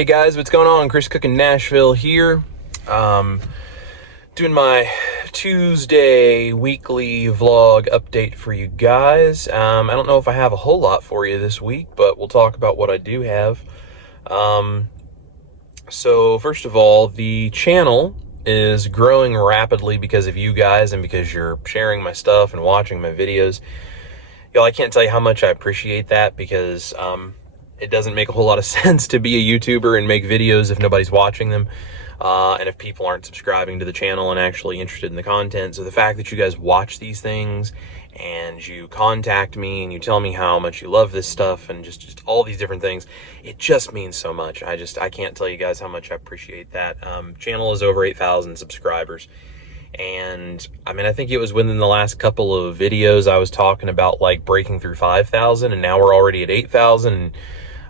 Hey guys, what's going on? Chris Cook in Nashville here. Doing my Tuesday weekly vlog update for you guys. I don't know if I have a whole lot for you this week, but we'll talk about what I do have. So first of all, the channel is growing rapidly because of you guys and because you're sharing my stuff and watching my videos. Y'all, I can't tell you how much I appreciate that because it doesn't make a whole lot of sense to be a YouTuber and make videos if nobody's watching them, and if people aren't subscribing to the channel and actually interested in the content. So the fact that you guys watch these things and you contact me and you tell me how much you love this stuff and just all these different things, it just means so much. I can't tell you guys how much I appreciate that. Channel is over 8,000 subscribers. And I mean, I think it was within the last couple of videos I was talking about like breaking through 5,000, and now we're already at 8,000.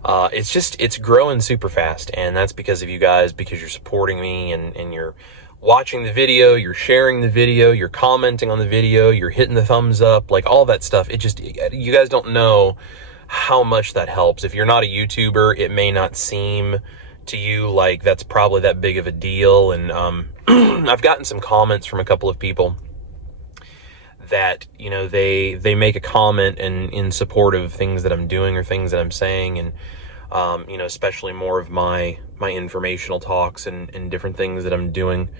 It's growing super fast, and that's because of you guys, because you're supporting me and you're watching the video, you're sharing the video, you're commenting on the video, you're hitting the thumbs up, like all that stuff. You guys don't know how much that helps. If you're not a YouTuber, it may not seem to you like that's probably that big of a deal. And I've gotten some comments from a couple of people that, you know, they make a comment in support of things that I'm doing or things that I'm saying, and you know, especially more of my informational talks and different things that I'm doing,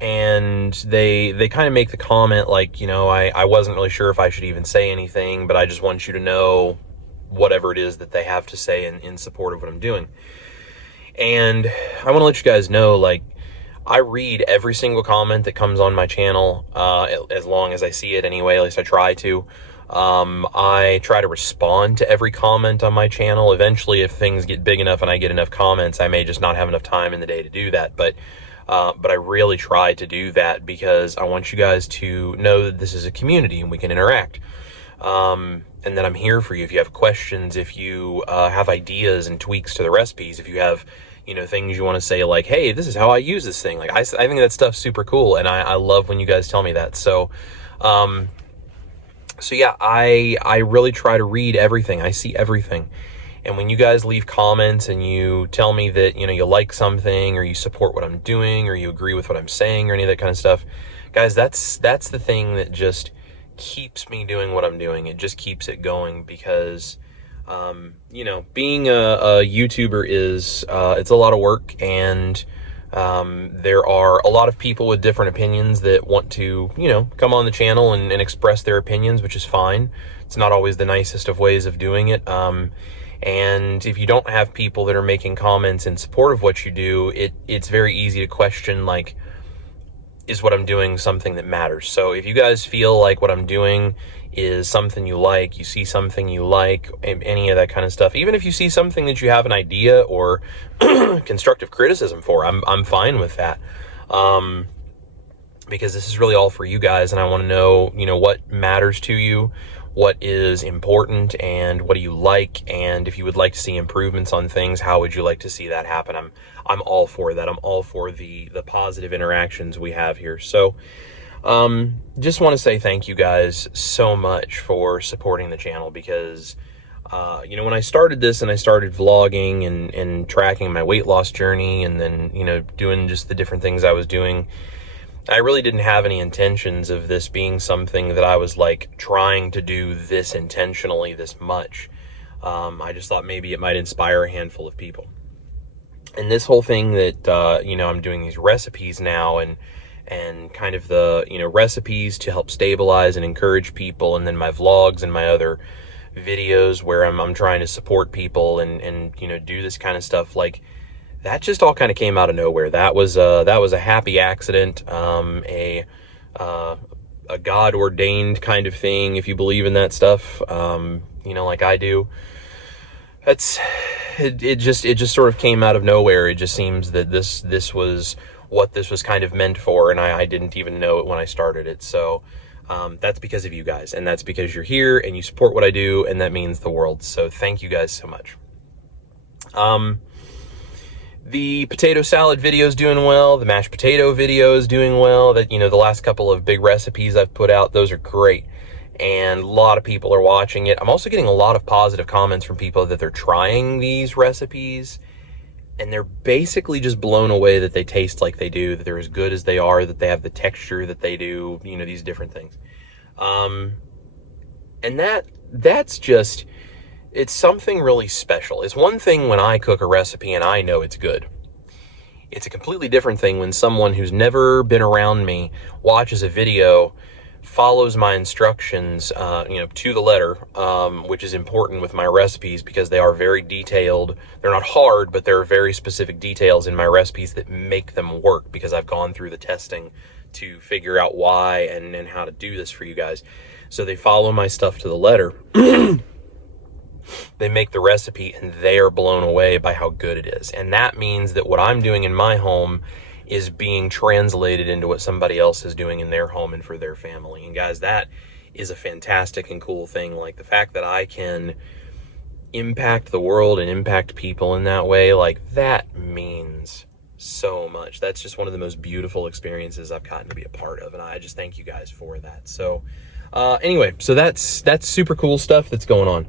and they kind of make the comment like, you know, I wasn't really sure if I should even say anything, but I just want you to know whatever it is that they have to say in support of what I'm doing. And I want to let you guys know, like, I read every single comment that comes on my channel, as long as I see it anyway, at least I try to. I try to respond to every comment on my channel. Eventually, if things get big enough and I get enough comments, I may just not have enough time in the day to do that. But I really try to do that because I want you guys to know that this is a community and we can interact. And that I'm here for you. If you have questions, if you have ideas and tweaks to the recipes, if you have, you know, things you want to say like, hey, this is how I use this thing. Like, I think that stuff's super cool, and I love when you guys tell me that. So, yeah, I really try to read everything. I see everything. And when you guys leave comments and you tell me that, you know, you like something or you support what I'm doing or you agree with what I'm saying or any of that kind of stuff, guys, that's the thing that just keeps me doing what I'm doing. It just keeps it going because, you know, being a YouTuber is, it's a lot of work, and there are a lot of people with different opinions that want to, you know, come on the channel and express their opinions, which is fine. It's not always the nicest of ways of doing it. And if you don't have people that are making comments in support of what you do, it's very easy to question, like, is what I'm doing something that matters? So if you guys feel like what I'm doing is something you like, you see something you like, any of that kind of stuff, even if you see something that you have an idea or constructive criticism for, I'm fine with that. Because this is really all for you guys, and I want to know, you know, what matters to you, what is important, and what do you like, and if you would like to see improvements on things, how would you like to see that happen? I'm all for that. I'm all for the positive interactions we have here. So just want to say thank you guys so much for supporting the channel, because you know, when I started this and I started vlogging and tracking my weight loss journey, and then, you know, doing just the different things I was doing, I really didn't have any intentions of this being something that I was like trying to do this intentionally this much. I just thought maybe it might inspire a handful of people. And this whole thing that, you know, I'm doing these recipes now, and kind of the, you know, recipes to help stabilize and encourage people, and then my vlogs and my other videos where I'm trying to support people and, you know, do this kind of stuff, like, that just all kind of came out of nowhere. That was a happy accident, a God-ordained kind of thing, if you believe in that stuff, you know, like I do. It just sort of came out of nowhere. It just seems that this was what this was kind of meant for, and I didn't even know it when I started it. So that's because of you guys, and that's because you're here and you support what I do, and that means the world. So thank you guys so much. The potato salad video is doing well. The mashed potato video is doing well. That, you know, the last couple of big recipes I've put out, those are great. And a lot of people are watching it. I'm also getting a lot of positive comments from people that they're trying these recipes and they're basically just blown away that they taste like they do, that they're as good as they are, that they have the texture that they do, you know, these different things. And that's just, it's something really special. It's one thing when I cook a recipe and I know it's good. It's a completely different thing when someone who's never been around me watches a video, follows my instructions, to the letter, which is important with my recipes because they are very detailed. They're not hard, but there are very specific details in my recipes that make them work because I've gone through the testing to figure out why and how to do this for you guys. So they follow my stuff to the letter. They make the recipe and they are blown away by how good it is. And that means that what I'm doing in my home is being translated into what somebody else is doing in their home and for their family. And guys, that is a fantastic and cool thing. Like the fact that I can impact the world and impact people in that way, like that means so much. That's just one of the most beautiful experiences I've gotten to be a part of. And I just thank you guys for that. So anyway, so that's super cool stuff that's going on.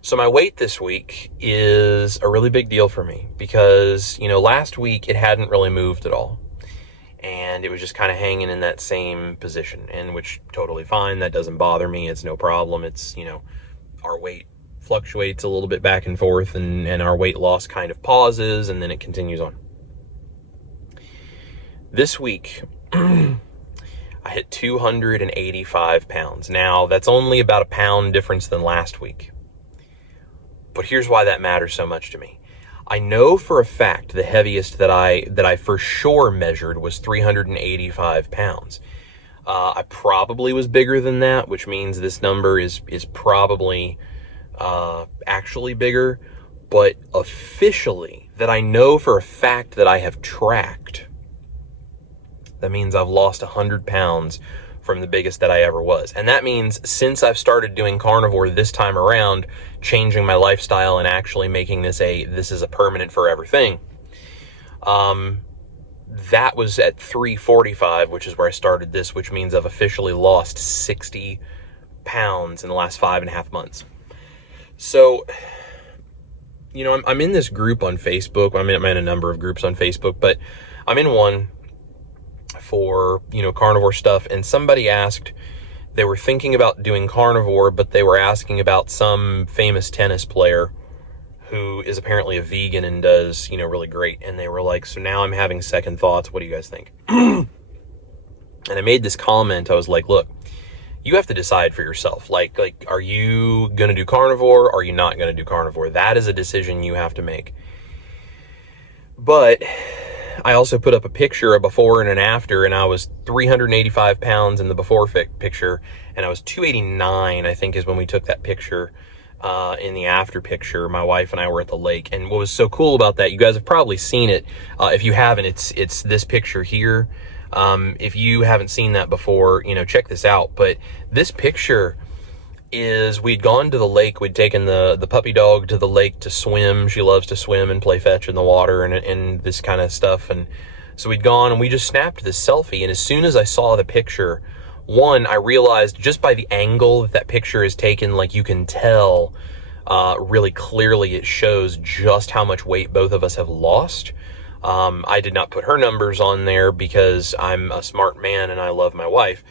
So my weight this week is a really big deal for me because, last week it hadn't really moved at all. And it was just kind of hanging in that same position, and which totally fine. That doesn't bother me. It's no problem. It's, our weight fluctuates a little bit back and forth, and our weight loss kind of pauses and then it continues on. This week, I hit 285 pounds. Now, that's only about a pound difference than last week. But here's why that matters so much to me. I know for a fact the heaviest that I for sure measured was 385 pounds. I probably was bigger than that, which means this number is probably actually bigger. But officially, that I know for a fact that I have tracked, that means I've lost 100 pounds from the biggest that I ever was. And that means since I've started doing carnivore this time around, changing my lifestyle and actually making this is a permanent forever thing, that was at 345, which is where I started this, which means I've officially lost 60 pounds in the last 5.5 months. So, I'm in this group on Facebook. I'm in a number of groups on Facebook, but I'm in one for, carnivore stuff. And somebody asked, they were thinking about doing carnivore, but they were asking about some famous tennis player who is apparently a vegan and does, really great. And they were like, so now I'm having second thoughts. What do you guys think? And I made this comment. I was like, look, you have to decide for yourself. Like, are you going to do carnivore? Or are you not going to do carnivore? That is a decision you have to make. But I also put up a picture, a before and an after, and I was 385 pounds in the before picture, and I was 289, I think, is when we took that picture. In the after picture, my wife and I were at the lake, and what was so cool about that, you guys have probably seen it. If you haven't, it's this picture here. If you haven't seen that before, check this out. But this picture is, we'd gone to the lake. We'd taken the puppy dog to the lake to swim. She loves to swim and play fetch in the water and this kind of stuff. And so we'd gone and we just snapped this selfie. And as soon as I saw the picture, one, I realized just by the angle that picture is taken, like you can tell really clearly, it shows just how much weight both of us have lost. I did not put her numbers on there because I'm a smart man and I love my wife.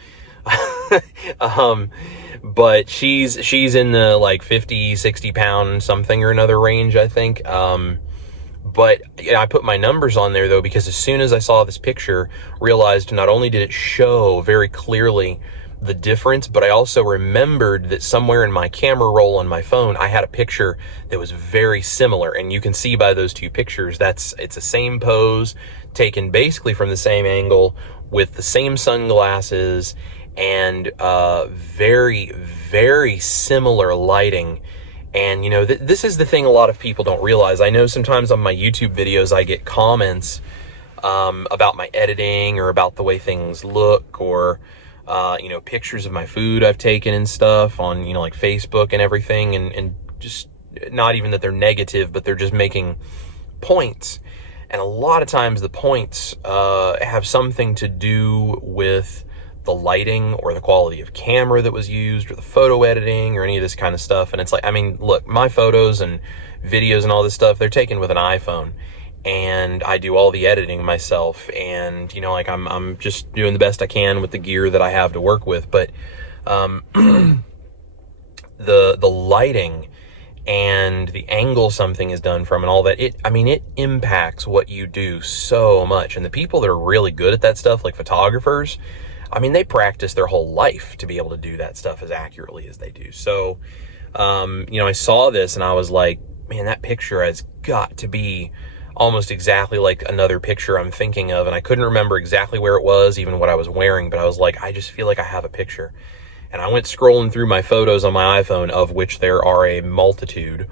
But she's in the like 50, 60 pound something or another range, I think. But I put my numbers on there though, because as soon as I saw this picture, realized not only did it show very clearly the difference, but I also remembered that somewhere in my camera roll on my phone, I had a picture that was very similar. And you can see by those two pictures, it's the same pose, taken basically from the same angle, with the same sunglasses, and very, very similar lighting. And, this is the thing a lot of people don't realize. I know sometimes on my YouTube videos, I get comments about my editing or about the way things look, or, pictures of my food I've taken and stuff on, like Facebook and everything. And just not even that they're negative, but they're just making points. And a lot of times the points have something to do with the lighting or the quality of camera that was used or the photo editing or any of this kind of stuff. And it's like, I mean, look, my photos and videos and all this stuff, they're taken with an iPhone, and I do all the editing myself. And, you know, like I'm just doing the best I can with the gear that I have to work with. But, the lighting and the angle something is done from and all that, it impacts what you do so much. And the people that are really good at that stuff, like photographers, I mean, they practice their whole life to be able to do that stuff as accurately as they do. So, you know, I saw this and I was like, man, that picture has got to be almost exactly like another picture I'm thinking of. And I couldn't remember exactly where it was, even what I was wearing, but I was like, I just feel like I have a picture. And I went scrolling through my photos on my iPhone, of which there are a multitude,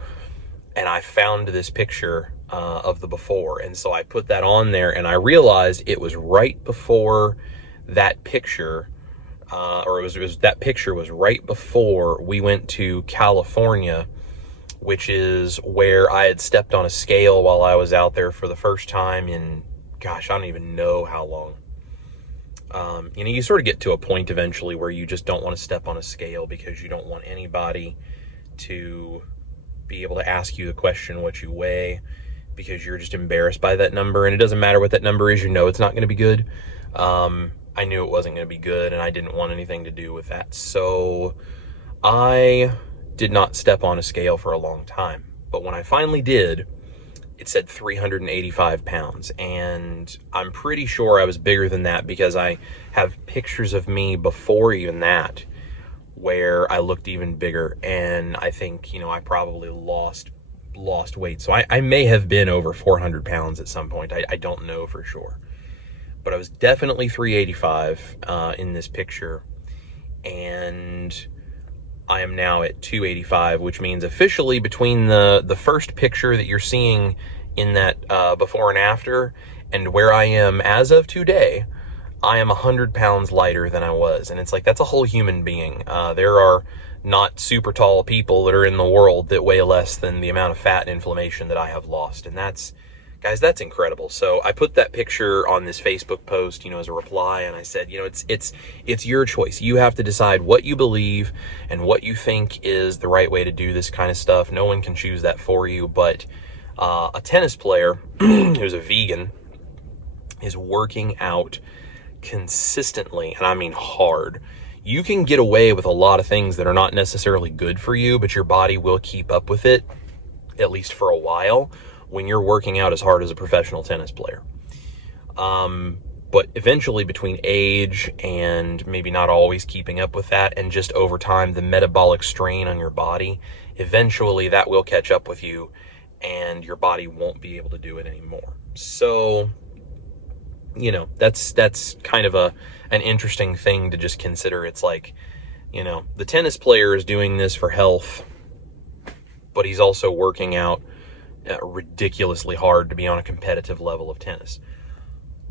and I found this picture of the before. And so I put that on there, and I realized it was right before that picture, that picture was right before we went to California, which is where I had stepped on a scale while I was out there for the first time in, gosh, I don't even know how long. You know, you sort of get to a point eventually where you just don't want to step on a scale because you don't want anybody to be able to ask you the question what you weigh, because you're just embarrassed by that number. And it doesn't matter what that number is, you know it's not going to be good. I knew it wasn't going to be good, and I didn't want anything to do with that. So I did not step on a scale for a long time. But when I finally did, it said 385 pounds, and I'm pretty sure I was bigger than that because I have pictures of me before even that where I looked even bigger. And I think, you know, I probably lost weight. So I may have been over 400 pounds at some point. I don't know for sure, but I was definitely 385 in this picture, and I am now at 285, which means officially between the first picture that you're seeing in that before and after and where I am as of today, I am 100 pounds lighter than I was. And it's like, that's a whole human being. There are not super tall people that are in the world that weigh less than the amount of fat and inflammation that I have lost. And that's, guys, that's incredible. So I put that picture on this Facebook post, you know, as a reply, and I said, you know, it's your choice. You have to decide what you believe and what you think is the right way to do this kind of stuff. No one can choose that for you, but a tennis player who's a vegan is working out consistently, and I mean hard. You can get away with a lot of things that are not necessarily good for you, but your body will keep up with it, at least for a while, when you're working out as hard as a professional tennis player. But eventually, between age and maybe not always keeping up with that, and just over time, the metabolic strain on your body, eventually that will catch up with you and your body won't be able to do it anymore. So, you know, that's kind of an interesting thing to just consider. It's like, you know, the tennis player is doing this for health, but he's also working out ridiculously hard to be on a competitive level of tennis.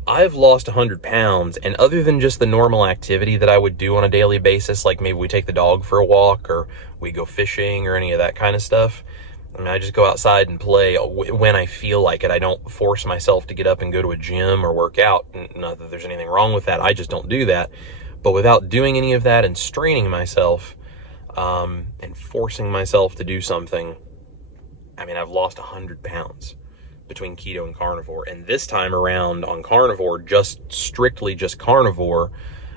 I've lost 100 pounds, and other than just the normal activity that I would do on a daily basis, like maybe we take the dog for a walk or we go fishing or any of that kind of stuff, I mean, I just go outside and play when I feel like it. I don't force myself to get up and go to a gym or work out. Not that there's anything wrong with that. I just don't do that. But without doing any of that and straining myself and forcing myself to do something, I mean, I've lost 100 pounds between keto and carnivore. And this time around on carnivore, strictly carnivore,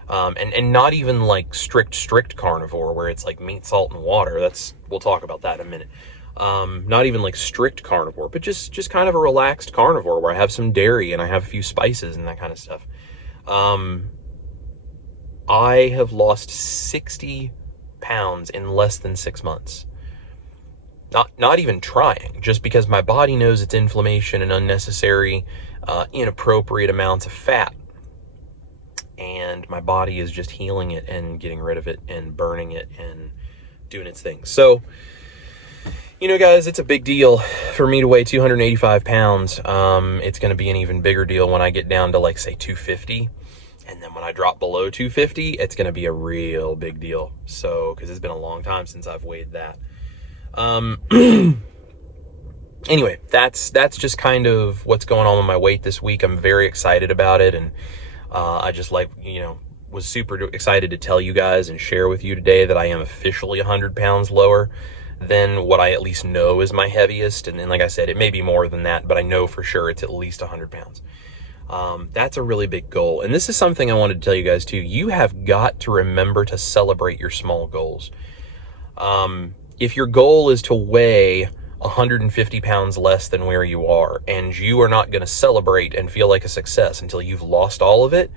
and not even like strict carnivore where it's like meat, salt, and water. We'll talk about that in a minute. Not even like strict carnivore, but just kind of a relaxed carnivore where I have some dairy and I have a few spices and that kind of stuff. I have lost 60 pounds in less than 6 months. Not even trying, just because my body knows it's inflammation and unnecessary, inappropriate amounts of fat. And my body is just healing it and getting rid of it and burning it and doing its thing. So, you know, guys, it's a big deal for me to weigh 285 pounds. It's going to be an even bigger deal when I get down to, like, say, 250. And then when I drop below 250, it's going to be a real big deal. So, because it's been a long time since I've weighed that. Anyway, that's just kind of what's going on with my weight this week. I'm very excited about it. And I just like, you know, was super excited to tell you guys and share with you today that I am officially 100 pounds lower than what I at least know is my heaviest. And then, like I said, it may be more than that, but I know for sure it's at least 100 pounds. That's a really big goal. And this is something I wanted to tell you guys too. You have got to remember to celebrate your small goals. If your goal is to weigh 150 pounds less than where you are, and you are not going to celebrate and feel like a success until you've lost all of it,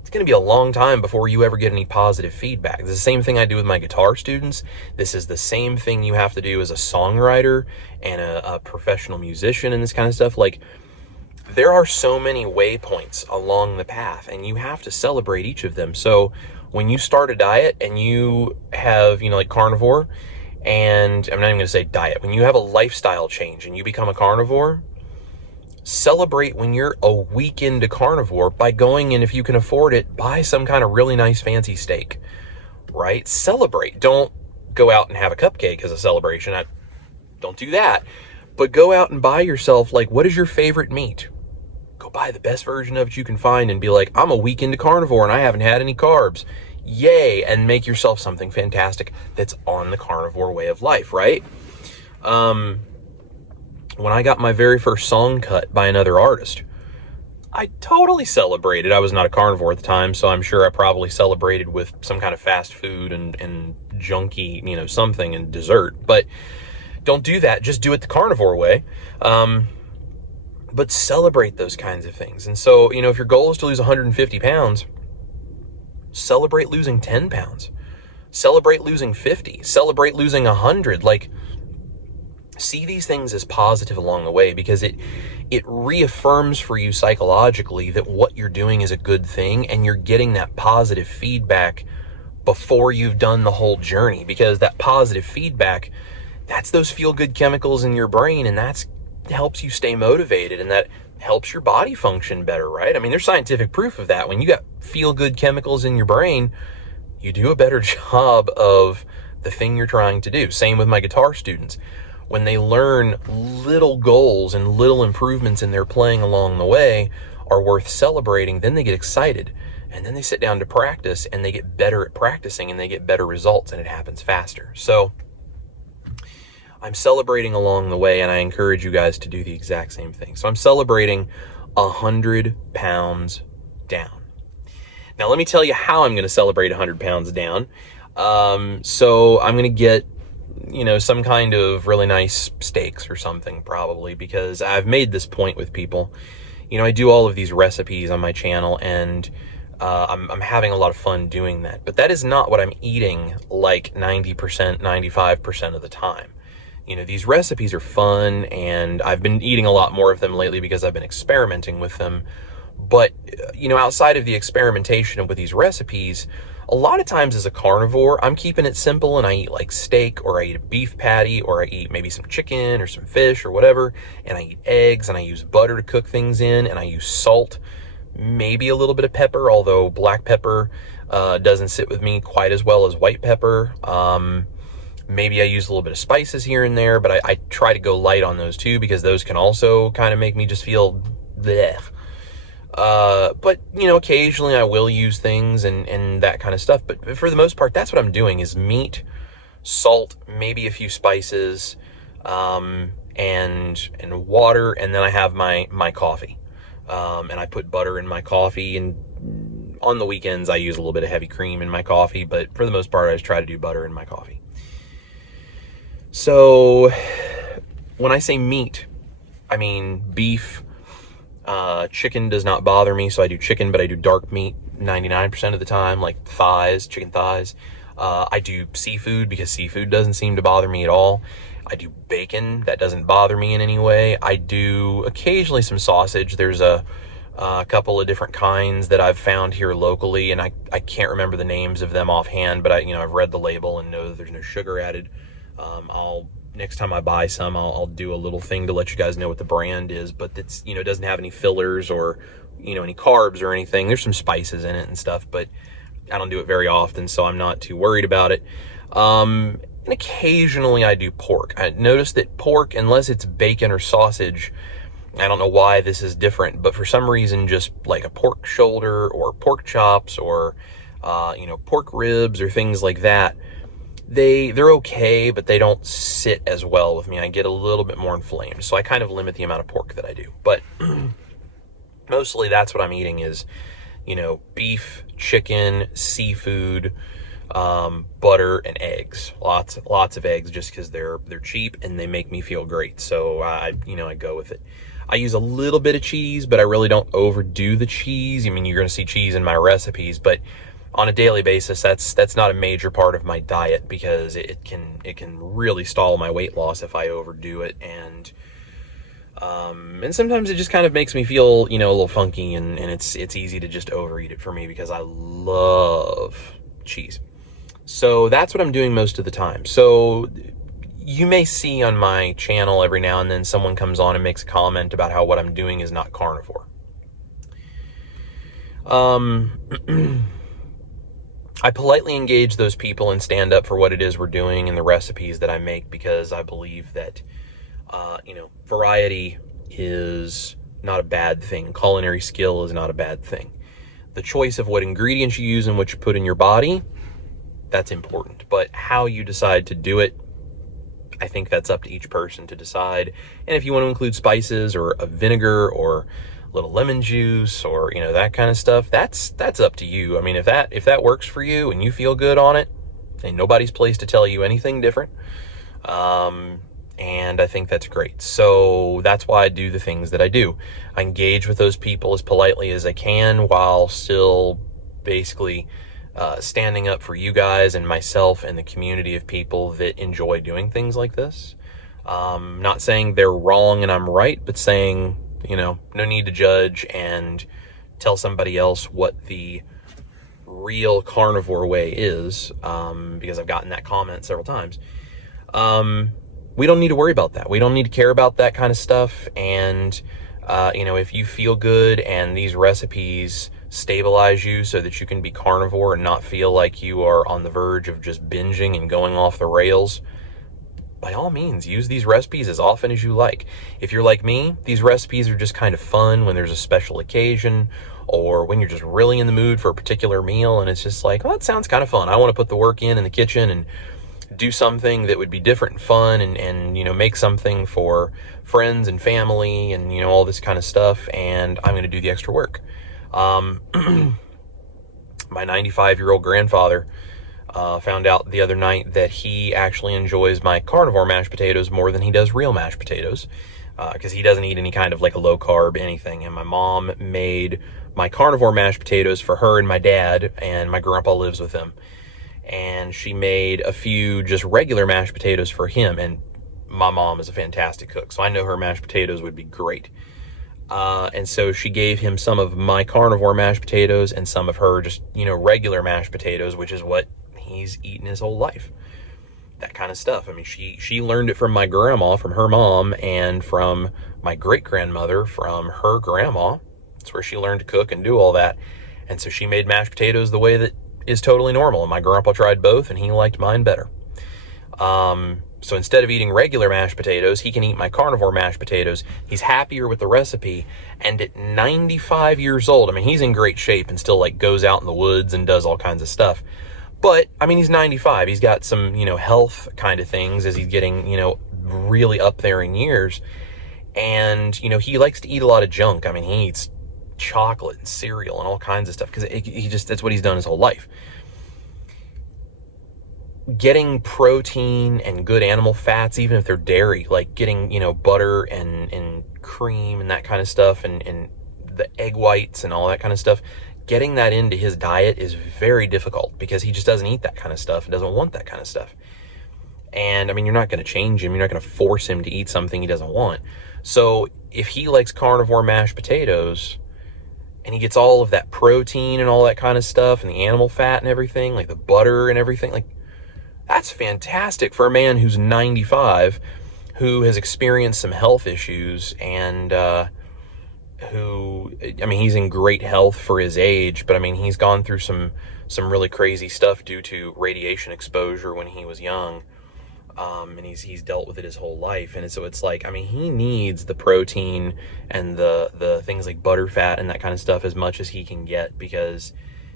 it's going to be a long time before you ever get any positive feedback. This is the same thing I do with my guitar students. This is the same thing you have to do as a songwriter and a professional musician and this kind of stuff. Like, there are so many waypoints along the path, and you have to celebrate each of them. So when you start a diet and you have, like carnivore, and I'm not even going to say diet, when you have a lifestyle change and you become a carnivore, celebrate when you're a week into carnivore by going in, if you can afford it, buy some kind of really nice fancy steak, right? Celebrate. Don't go out and have a cupcake as a celebration. Don't do that. But go out and buy yourself, like, what is your favorite meat? Go buy the best version of it you can find and be like, I'm a week into carnivore and I haven't had any carbs. Yay. And make yourself something fantastic that's on the carnivore way of life, right? When I got my very first song cut by another artist, I totally celebrated. I was not a carnivore at the time, so I'm sure I probably celebrated with some kind of fast food and junky, something and dessert. But don't do that. Just do it the carnivore way. But celebrate those kinds of things. And so, if your goal is to lose 150 pounds, celebrate losing 10 pounds. Celebrate losing 50. Celebrate losing 100. Like, see these things as positive along the way, because it reaffirms for you psychologically that what you're doing is a good thing, and you're getting that positive feedback before you've done the whole journey, because that positive feedback, that's those feel-good chemicals in your brain, and that helps you stay motivated, and that helps your body function better, right? I mean, there's scientific proof of that. When you got feel-good chemicals in your brain, you do a better job of the thing you're trying to do. Same with my guitar students. When they learn little goals and little improvements in their playing along the way are worth celebrating, then they get excited. And then they sit down to practice, and they get better at practicing, and they get better results, and it happens faster. So I'm celebrating along the way, and I encourage you guys to do the exact same thing. So I'm celebrating 100 pounds down. Now, let me tell you how I'm going to celebrate 100 pounds down. So I'm going to get, some kind of really nice steaks or something, probably, because I've made this point with people. I do all of these recipes on my channel, and I'm having a lot of fun doing that. But that is not what I'm eating like 90%, 95% of the time. These recipes are fun, and I've been eating a lot more of them lately because I've been experimenting with them. But, outside of the experimentation with these recipes, a lot of times as a carnivore, I'm keeping it simple, and I eat like steak, or I eat a beef patty, or I eat maybe some chicken or some fish or whatever, and I eat eggs, and I use butter to cook things in, and I use salt, maybe a little bit of pepper, although black pepper doesn't sit with me quite as well as white pepper. Maybe I use a little bit of spices here and there, but I try to go light on those too, because those can also kind of make me just feel bleh. But, occasionally I will use things and that kind of stuff. But for the most part, that's what I'm doing, is meat, salt, maybe a few spices, and water. And then I have my coffee. And I put butter in my coffee, and on the weekends I use a little bit of heavy cream in my coffee. But for the most part, I just try to do butter in my coffee. So when I say meat, I mean beef. Chicken does not bother me, so I do chicken, but I do dark meat 99% of the time, like thighs, chicken thighs. I do seafood, because seafood doesn't seem to bother me at all. I do bacon. That doesn't bother me in any way. I do occasionally some sausage. There's a couple of different kinds that I've found here locally, and I can't remember the names of them offhand, but I've read the label and know that there's no sugar added. Next time I buy some, I'll do a little thing to let you guys know what the brand is, but it's, it doesn't have any fillers or, any carbs or anything. There's some spices in it and stuff, but I don't do it very often, so I'm not too worried about it. And occasionally I do pork. I noticed that pork, unless it's bacon or sausage, I don't know why this is different, but for some reason, just like a pork shoulder or pork chops or pork ribs or things like that, they're okay, but they don't sit as well with me. I get a little bit more inflamed, so I kind of limit the amount of pork that I do. But mostly that's what I'm eating is, beef, chicken, seafood, butter, and eggs. Lots of eggs, just because they're cheap and they make me feel great. So I go with it. I use a little bit of cheese, but I really don't overdo the cheese. I mean, you're going to see cheese in my recipes, but on a daily basis, that's not a major part of my diet, because it can really stall my weight loss if I overdo it. And sometimes it just kind of makes me feel, a little funky, and it's easy to just overeat it for me, because I love cheese. So that's what I'm doing most of the time. So you may see on my channel every now and then someone comes on and makes a comment about how what I'm doing is not carnivore. I politely engage those people and stand up for what it is we're doing and the recipes that I make, because I believe that, variety is not a bad thing. Culinary skill is not a bad thing. The choice of what ingredients you use and what you put in your body, that's important. But how you decide to do it, I think that's up to each person to decide. And if you want to include spices or a vinegar or a little lemon juice or, that kind of stuff, that's up to you. I mean, if that works for you and you feel good on it, and nobody's place to tell you anything different. And I think that's great. So that's why I do the things that I do. I engage with those people as politely as I can, while still basically standing up for you guys and myself and the community of people that enjoy doing things like this. Not saying they're wrong and I'm right, but saying, no need to judge and tell somebody else what the real carnivore way is, because I've gotten that comment several times. We don't need to worry about that. We don't need to care about that kind of stuff. And, if you feel good and these recipes stabilize you so that you can be carnivore and not feel like you are on the verge of just binging and going off the rails, by all means, use these recipes as often as you like. If you're like me, these recipes are just kind of fun when there's a special occasion, or when you're just really in the mood for a particular meal and it's just like, oh, that sounds kind of fun. I want to put the work in the kitchen and do something that would be different and fun, and make something for friends and family and, all this kind of stuff, and I'm going to do the extra work. My 95-year-old grandfather found out the other night that he actually enjoys my carnivore mashed potatoes more than he does real mashed potatoes, because he doesn't eat any kind of like a low-carb anything. And my mom made my carnivore mashed potatoes for her and my dad, and my grandpa lives with them. And she made a few just regular mashed potatoes for him. And my mom is a fantastic cook, so I know her mashed potatoes would be great. And so she gave him some of my carnivore mashed potatoes and some of her just, regular mashed potatoes, which is what he's eaten his whole life. That kind of stuff. I mean, she learned it from my grandma, from her mom, and from my great-grandmother, from her grandma. That's where she learned to cook and do all that. And so she made mashed potatoes the way that is totally normal. And my grandpa tried both, and he liked mine better. So instead of eating regular mashed potatoes, he can eat my carnivore mashed potatoes. He's happier with the recipe. And at 95 years old, I mean, he's in great shape and still goes out in the woods and does all kinds of stuff. But I mean, he's 95. He's got some, health kind of things as he's getting, really up there in years. And, he likes to eat a lot of junk. I mean, he eats chocolate and cereal and all kinds of stuff, because that's what he's done his whole life. Getting protein and good animal fats, even if they're dairy, like getting, butter and cream and that kind of stuff, and the egg whites and all that kind of stuff, getting that into his diet is very difficult, because he just doesn't eat that kind of stuff and doesn't want that kind of stuff. And I mean, you're not going to change him. You're not going to force him to eat something he doesn't want. So if he likes carnivore mashed potatoes, and he gets all of that protein and all that kind of stuff, and the animal fat and everything, like the butter and everything, that's fantastic for a man who's 95, who has experienced some health issues, and he's in great health for his age, but I mean, he's gone through some really crazy stuff due to radiation exposure when he was young. And he's dealt with it his whole life. And so it's like, I mean, he needs the protein and the things like butter fat and that kind of stuff as much as he can get, because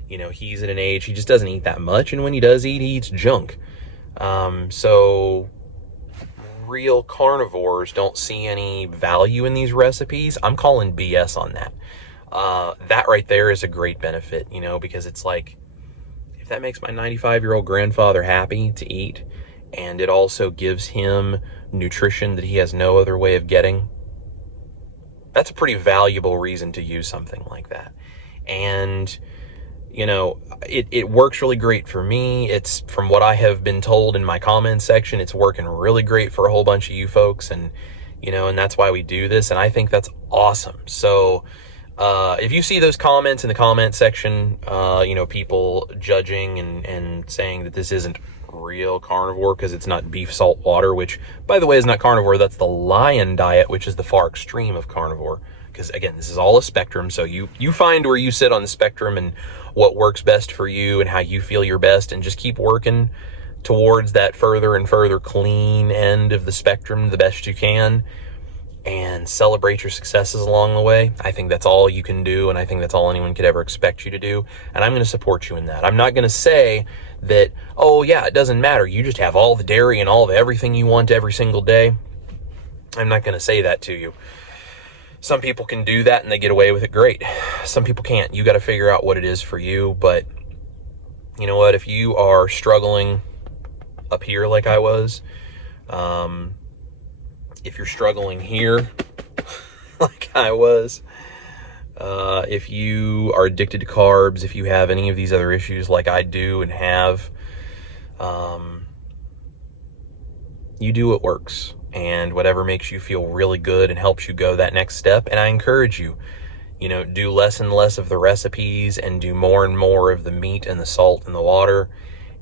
You know, he's at an age, he just doesn't eat that much. And when he does eat, he eats junk. So real carnivores don't see any value in these recipes. I'm calling BS on that. That right there is a great benefit, you know, because it's like, if that makes my 95-year-old grandfather happy to eat, and it also gives him nutrition that he has no other way of getting, that's a pretty valuable reason to use something like that. And, you know, it works really great for me. It's, from what I have been told in my comments section, it's working really great for a whole bunch of you folks. And, you know, and that's why we do this. And I think that's awesome. So, if you see those comments in the comment section, you know, people judging and saying that this isn't real carnivore because it's not beef, salt, water, which, by the way, is not carnivore. That's the lion diet, which is the far extreme of carnivore. Because, again, this is all a spectrum. So you find where you sit on the spectrum and what works best for you and how you feel you're best, and just keep working towards that further and further clean end of the spectrum the best you can, and celebrate your successes along the way. I think that's all you can do, and I think that's all anyone could ever expect you to do, and I'm going to support you in that. I'm not going to say that, oh yeah, it doesn't matter, you just have all the dairy and all the everything you want every single day. I'm not going to say that to you. Some people can do that and they get away with it great. Some people can't. You got to figure out what it is for you. But you know what? If you are struggling up here like I was, if you're struggling here like I was, if you are addicted to carbs, if you have any of these other issues like I do and have, you do what works. And whatever makes you feel really good and helps you go that next step. And I encourage you, you know, do less and less of the recipes and do more and more of the meat and the salt and the water,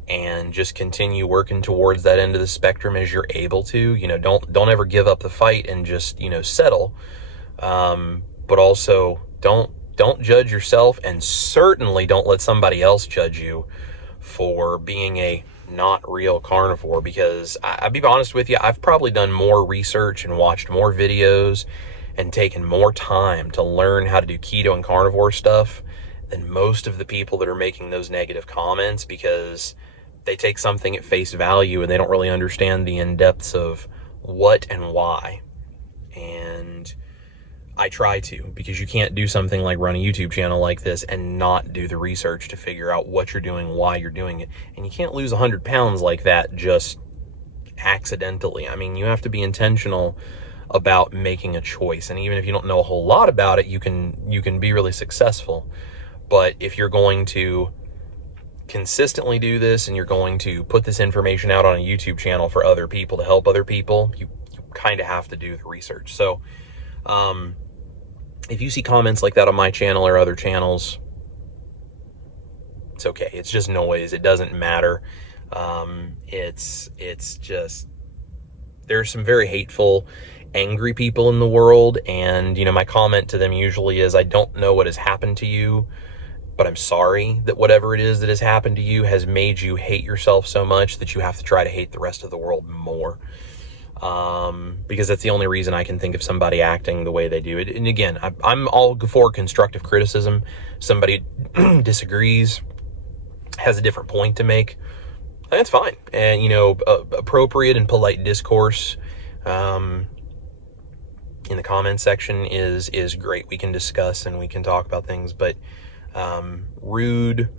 and just continue working towards that end of the spectrum as you're able to. You know, don't ever give up the fight and just, you know, settle. But also don't judge yourself, and certainly don't let somebody else judge you for being a not real carnivore, because I'll be honest with you, I've probably done more research and watched more videos and taken more time to learn how to do keto and carnivore stuff than most of the people that are making those negative comments, because they take something at face value and they don't really understand the in-depths of what and why. And I try to, because you can't do something like run a YouTube channel like this and not do the research to figure out what you're doing, why you're doing it. And you can't lose 100 pounds like that just accidentally. I mean, you have to be intentional about making a choice. And even if you don't know a whole lot about it, you can be really successful. But if you're going to consistently do this and you're going to put this information out on a YouTube channel for other people to help other people, you kind of have to do the research. So, if you see comments like that on my channel or other channels, it's okay. It's just noise. It doesn't matter. It's just, there's some very hateful, angry people in the world. And, you know, my comment to them usually is, I don't know what has happened to you, but I'm sorry that whatever it is that has happened to you has made you hate yourself so much that you have to try to hate the rest of the world more. Because that's the only reason I can think of somebody acting the way they do it. And again, I'm all for constructive criticism. Somebody disagrees, has a different point to make, that's fine. And, you know, appropriate and polite discourse in the comment section is great. We can discuss and we can talk about things, but rude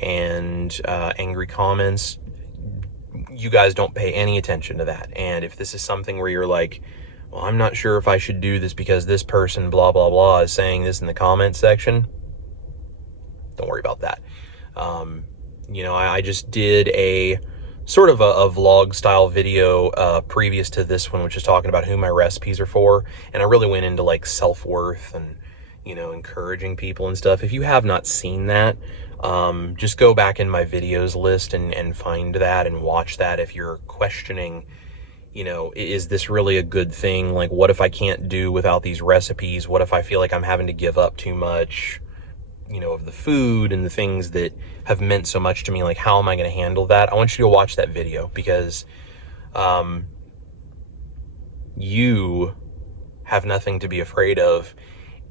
and angry comments, you guys don't pay any attention to that. And if this is something where you're like, well, I'm not sure if I should do this because this person blah blah blah is saying this in the comment section, don't worry about that. You know, I just did a sort of a vlog style video previous to this one, which is talking about who my recipes are for, and I really went into like self-worth and, you know, encouraging people and stuff. If you have not seen that, just go back in my videos list and find that and watch that. If you're questioning, you know, is this really a good thing? Like, what if I can't do without these recipes? What if I feel like I'm having to give up too much, you know, of the food and the things that have meant so much to me? Like, how am I going to handle that? I want you to watch that video, because you have nothing to be afraid of,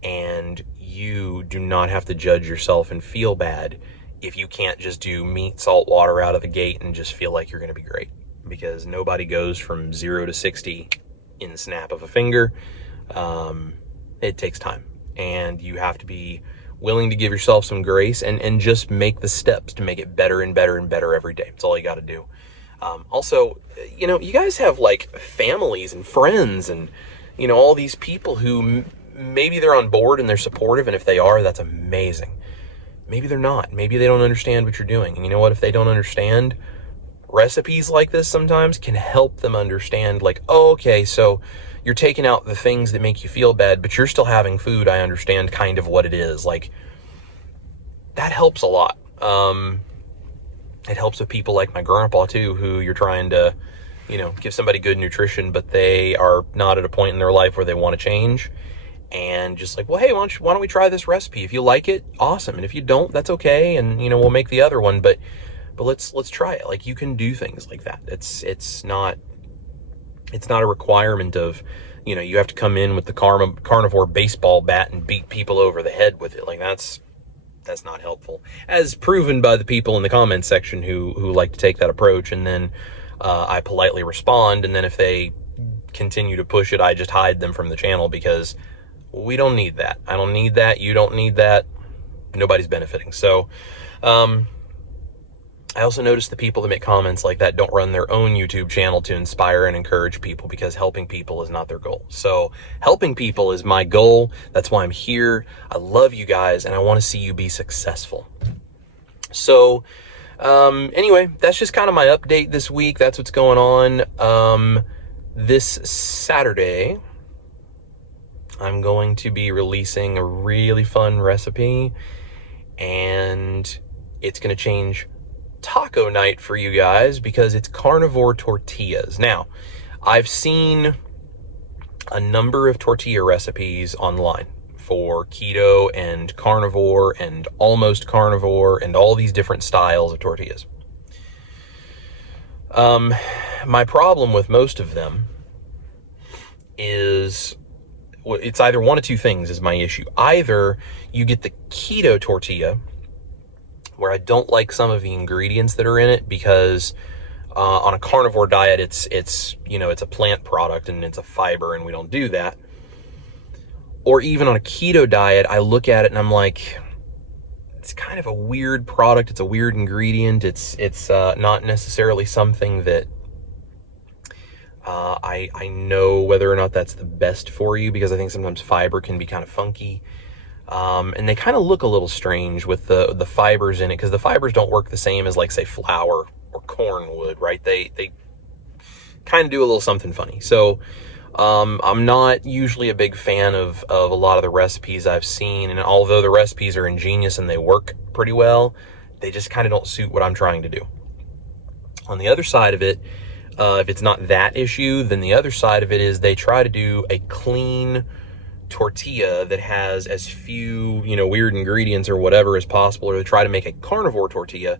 and you do not have to judge yourself and feel bad if you can't just do meat, salt, water out of the gate and just feel like you're going to be great, because nobody goes from 0 to 60 in the snap of a finger. It takes time, and you have to be willing to give yourself some grace and just make the steps to make it better and better and better every day. That's all you got to do. Also, you guys have like families and friends and, all these people who maybe they're on board and they're supportive. And if they are, that's amazing. Maybe they're not. Maybe they don't understand what you're doing. And you know what? If they don't understand, recipes like this sometimes can help them understand, like, oh, okay, so you're taking out the things that make you feel bad, but you're still having food. I understand kind of what it is. Like, that helps a lot. It helps with people like my grandpa too, who you're trying to, give somebody good nutrition, but they are not at a point in their life where they want to change. And just like, well, hey, why don't we try this recipe? If you like it, awesome. And if you don't, that's okay. And, we'll make the other one, but let's try it. Like, you can do things like that. It's not a requirement of, you have to come in with the carnivore baseball bat and beat people over the head with it. Like, that's not helpful, as proven by the people in the comments section who like to take that approach. And then I politely respond. And then if they continue to push it, I just hide them from the channel, because we don't need that. I don't need that. You don't need that. Nobody's benefiting. So, I also notice the people that make comments like that don't run their own YouTube channel to inspire and encourage people, because helping people is not their goal. So helping people is my goal. That's why I'm here. I love you guys, and I want to see you be successful. So anyway, that's just kind of my update this week. That's what's going on. This Saturday, I'm going to be releasing a really fun recipe, and it's going to change taco night for you guys, because it's carnivore tortillas. Now, I've seen a number of tortilla recipes online for keto and carnivore and almost carnivore and all these different styles of tortillas. My problem with most of them is, it's either one of two things is my issue. Either you get the keto tortilla, where I don't like some of the ingredients that are in it, because on a carnivore diet, it's a plant product and it's a fiber, and we don't do that. Or even on a keto diet, I look at it and I'm like, it's kind of a weird product. It's a weird ingredient. It's not necessarily something that I know whether or not that's the best for you, because I think sometimes fiber can be kind of funky. And they kind of look a little strange with the fibers in it, because the fibers don't work the same as, like, say, flour or corn would, right? They kind of do a little something funny. So I'm not usually a big fan of a lot of the recipes I've seen, and although the recipes are ingenious and they work pretty well, they just kind of don't suit what I'm trying to do. On the other side of it, if it's not that issue, then the other side of it is they try to do a clean tortilla that has as few, weird ingredients or whatever as possible, or they try to make a carnivore tortilla,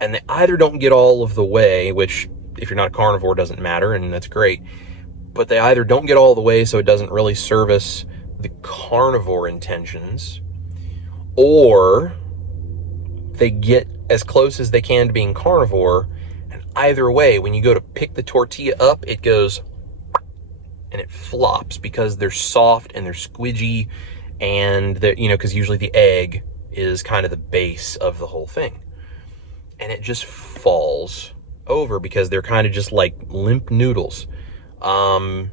and they either don't get all of the way, which if you're not a carnivore doesn't matter, and that's great, but they either don't get all the way so it doesn't really service the carnivore intentions, or they get as close as they can to being carnivore, and either way, when you go to pick the tortilla up, it goes and it flops, because they're soft and they're squidgy, and they're, because usually the egg is kind of the base of the whole thing, and it just falls over because they're kind of just like limp noodles. And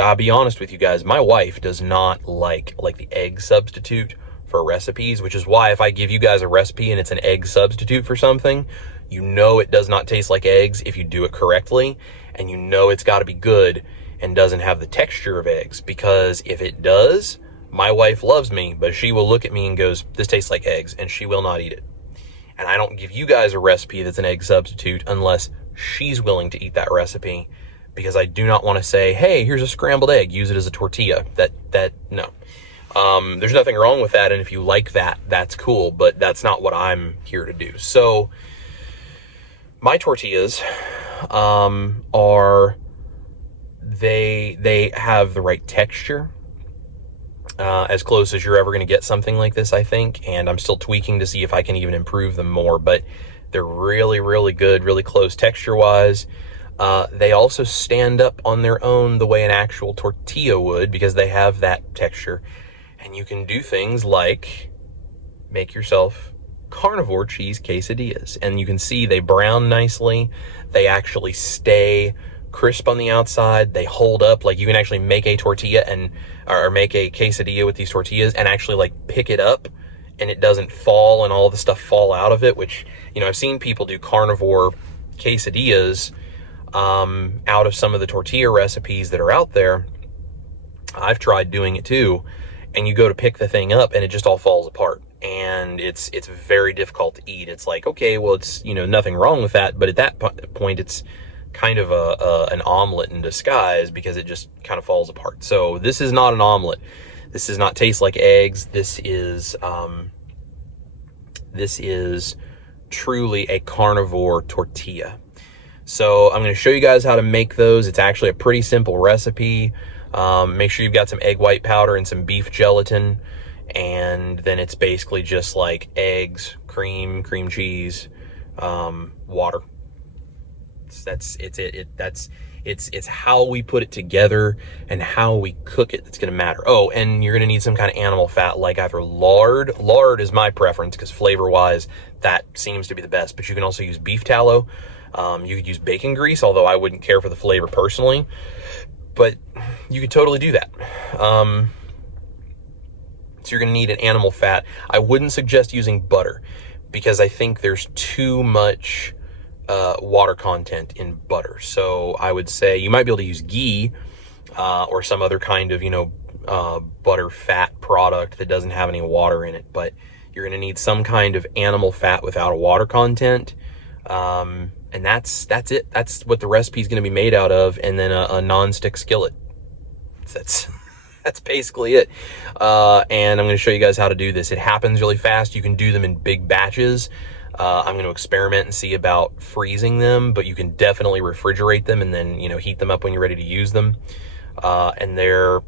I'll be honest with you guys, my wife does not like the egg substitute for recipes, which is why if I give you guys a recipe and it's an egg substitute for something, it does not taste like eggs if you do it correctly, and it's got to be good and doesn't have the texture of eggs, because if it does, my wife loves me, but she will look at me and goes, this tastes like eggs, and she will not eat it. And I don't give you guys a recipe that's an egg substitute unless she's willing to eat that recipe, because I do not want to say, hey, here's a scrambled egg, use it as a tortilla. No. There's nothing wrong with that, and if you like that, that's cool, but that's not what I'm here to do. So my tortillas they have the right texture, as close as you're ever going to get something like this, I think. And I'm still tweaking to see if I can even improve them more, but they're really, really good, really close texture-wise. They also stand up on their own the way an actual tortilla would, because they have that texture. And you can do things like make yourself carnivore cheese quesadillas. And you can see they brown nicely. They actually stay crisp on the outside. They hold up. Like, you can actually make a tortilla or make a quesadilla with these tortillas and actually like pick it up, and it doesn't fall and all the stuff fall out of it, which, you know, I've seen people do carnivore quesadillas out of some of the tortilla recipes that are out there. I've tried doing it too, and you go to pick the thing up and it just all falls apart, and it's very difficult to eat. It's like, okay, well, it's, you know, nothing wrong with that, but at that point it's kind of an omelet in disguise, because it just kind of falls apart. So this is not an omelet. This does not taste like eggs. This is truly a carnivore tortilla. So I'm going to show you guys how to make those. It's actually a pretty simple recipe. Make sure you've got some egg white powder and some beef gelatin, and then it's basically just like eggs, cream cheese, water. It's how we put it together and how we cook it that's going to matter. Oh, and you're going to need some kind of animal fat, like either lard. Lard is my preference because flavor-wise, that seems to be the best. But you can also use beef tallow. You could use bacon grease, although I wouldn't care for the flavor personally. But you could totally do that. So you're going to need an animal fat. I wouldn't suggest using butter, because I think there's too much water content in butter. So I would say you might be able to use ghee or some other kind of, you know, butter fat product that doesn't have any water in it, but you're going to need some kind of animal fat without a water content. And that's it. That's what the recipe is going to be made out of. And then a non-stick skillet. That's basically it. And I'm going to show you guys how to do this. It happens really fast. You can do them in big batches. I'm going to experiment and see about freezing them, but you can definitely refrigerate them and then, you know, heat them up when you're ready to use them. And they're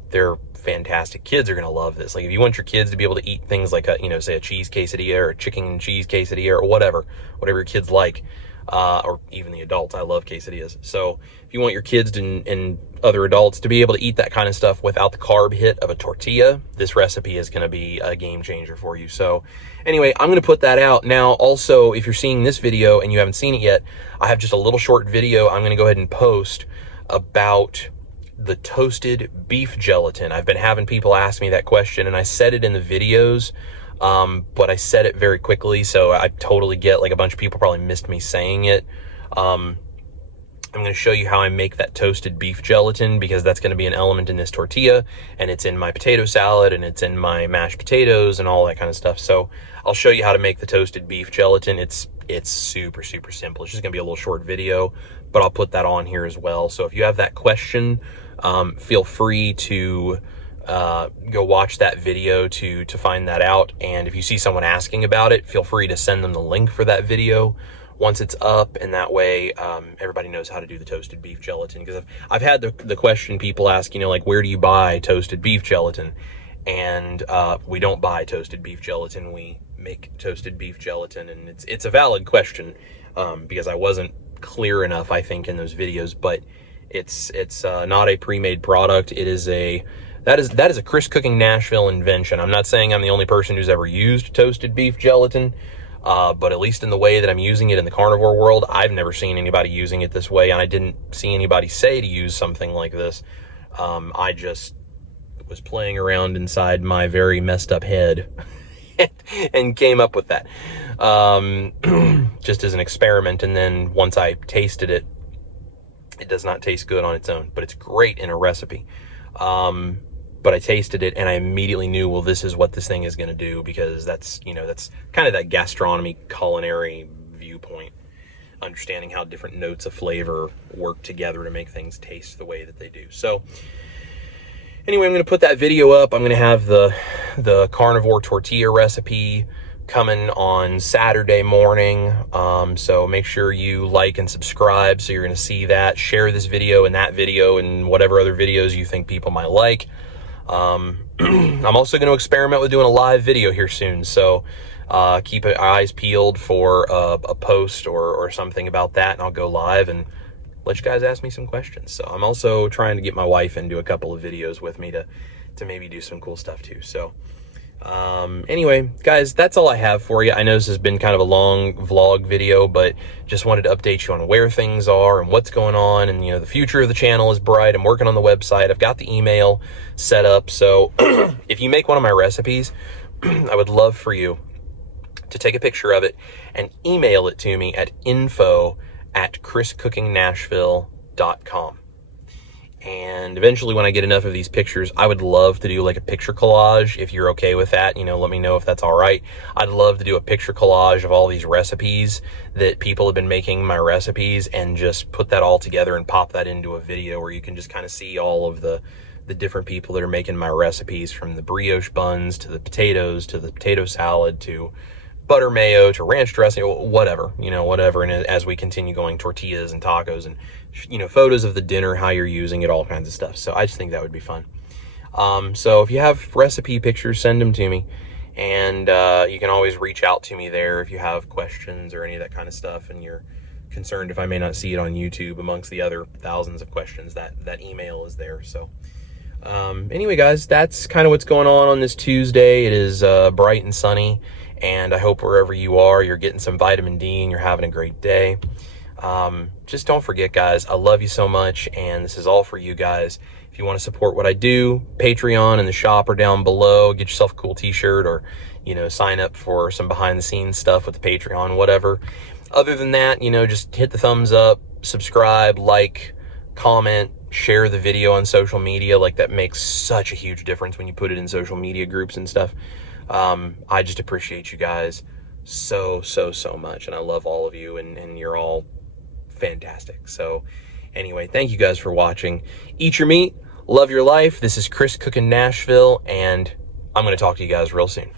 fantastic. Kids are going to love this. Like, if you want your kids to be able to eat things like say a cheese quesadilla or a chicken and cheese quesadilla or whatever your kids like, or even the adults. I love quesadillas. So if you want your kids and other adults to be able to eat that kind of stuff without the carb hit of a tortilla, this recipe is going to be a game changer for you. So anyway, I'm going to put that out. Now, also, if you're seeing this video and you haven't seen it yet, I have just a little short video I'm going to go ahead and post about the toasted beef gelatin. I've been having people ask me that question, and I said it in the videos, but I said it very quickly, so I totally get, like, a bunch of people probably missed me saying it. I'm going to show you how I make that toasted beef gelatin, because that's going to be an element in this tortilla, and it's in my potato salad, and it's in my mashed potatoes and all that kind of stuff. So I'll show you how to make the toasted beef gelatin. It's super, super simple. It's just going to be a little short video, but I'll put that on here as well. So if you have that question, feel free to go watch that video to find that out. And if you see someone asking about it, feel free to send them the link for that video once it's up, and that way everybody knows how to do the toasted beef gelatin. Because I've had the question people ask, you know, like, where do you buy toasted beef gelatin? And we don't buy toasted beef gelatin. We make toasted beef gelatin, and it's a valid question, because I wasn't clear enough, I think, in those videos. But it's not a pre-made product. It is that is a Chris Cooking Nashville invention. I'm not saying I'm the only person who's ever used toasted beef gelatin. But at least in the way that I'm using it in the carnivore world, I've never seen anybody using it this way, and I didn't see anybody say to use something like this. I just was playing around inside my very messed up head and came up with that, just as an experiment. And then once I tasted it, it does not taste good on its own, but it's great in a recipe. But I tasted it and I immediately knew, well, this is what this thing is going to do, because that's kind of that gastronomy, culinary viewpoint, understanding how different notes of flavor work together to make things taste the way that they do. So anyway, I'm going to put that video up. I'm going to have the carnivore tortilla recipe coming on Saturday morning. So make sure you like and subscribe, so you're going to see that. Share this video and that video and whatever other videos you think people might like. I'm also going to experiment with doing a live video here soon, so keep your eyes peeled for a post or something about that, and I'll go live and let you guys ask me some questions. So I'm also trying to get my wife into a couple of videos with me to maybe do some cool stuff too. So anyway, guys, that's all I have for you. I know this has been kind of a long vlog video, but just wanted to update you on where things are and what's going on. And, you know, the future of the channel is bright. I'm working on the website. I've got the email set up. So if you make one of my recipes, I would love for you to take a picture of it and email it to me at info@chriscookingnashville.com. And eventually, when I get enough of these pictures, I would love to do like a picture collage. If you're okay with that, you know, let me know if that's all right. I'd love to do a picture collage of all these recipes that people have been making my recipes, and just put that all together and pop that into a video where you can just kind of see all of the different people that are making my recipes, from the brioche buns to the potatoes to the potato salad to butter mayo to ranch dressing, whatever, you know, whatever. And as we continue going, tortillas and tacos, and, you know, photos of the dinner, how you're using it, all kinds of stuff. So I just think that would be fun. So if you have recipe pictures, send them to me, and you can always reach out to me there if you have questions or any of that kind of stuff, and you're concerned if I may not see it on YouTube amongst the other thousands of questions. That email is there. So anyway, guys, that's kind of what's going on this Tuesday. It is bright and sunny, and I hope wherever you are, you're getting some vitamin D and you're having a great day. Just don't forget, guys, I love you so much, and this is all for you guys. If you want to support what I do, Patreon and the shop are down below. Get yourself a cool t-shirt, or, you know, sign up for some behind the scenes stuff with the Patreon, whatever. Other than that, you know, just hit the thumbs up, subscribe, like, comment, share the video on social media. Like, that makes such a huge difference when you put it in social media groups and stuff. I just appreciate you guys so much, and I love all of you, and you're all fantastic. So anyway, thank you guys for watching. Eat your meat, love your life. This is Chris Cooking Nashville, and I'm going to talk to you guys real soon.